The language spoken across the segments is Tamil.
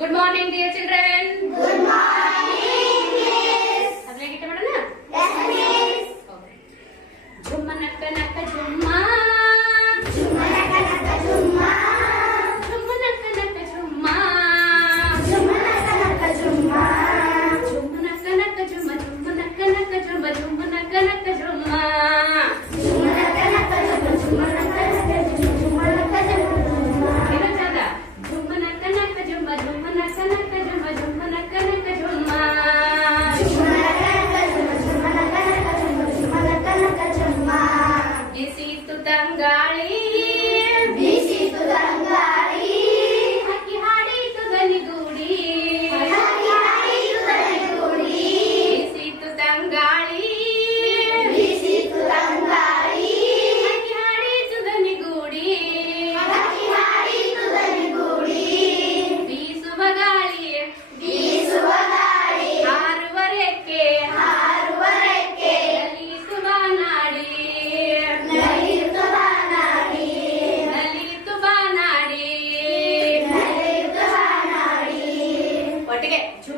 Good morning dear children good morning miss அப்படியே கிட்ட madam aí げ。<Yeah. S 2> yeah.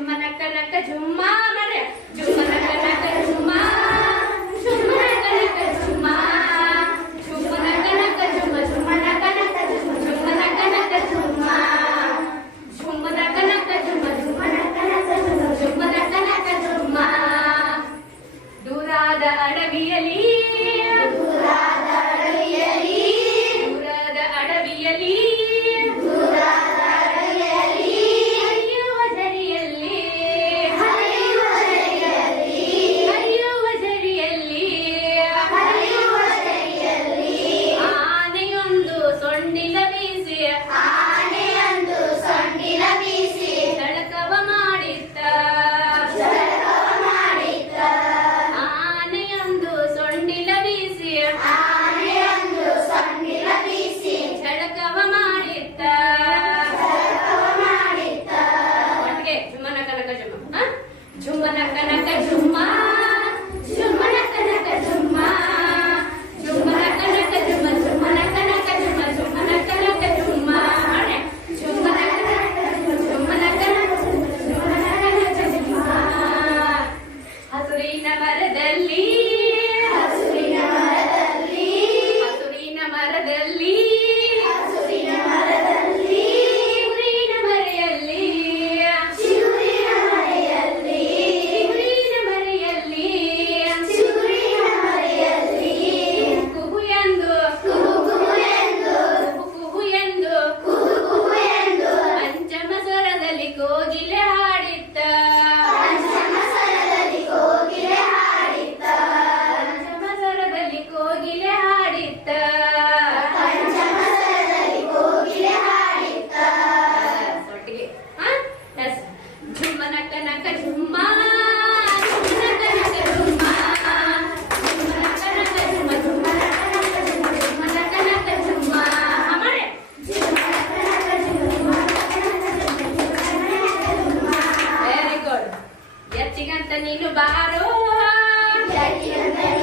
Jadi kan tanino baro. Jadi kan tanino.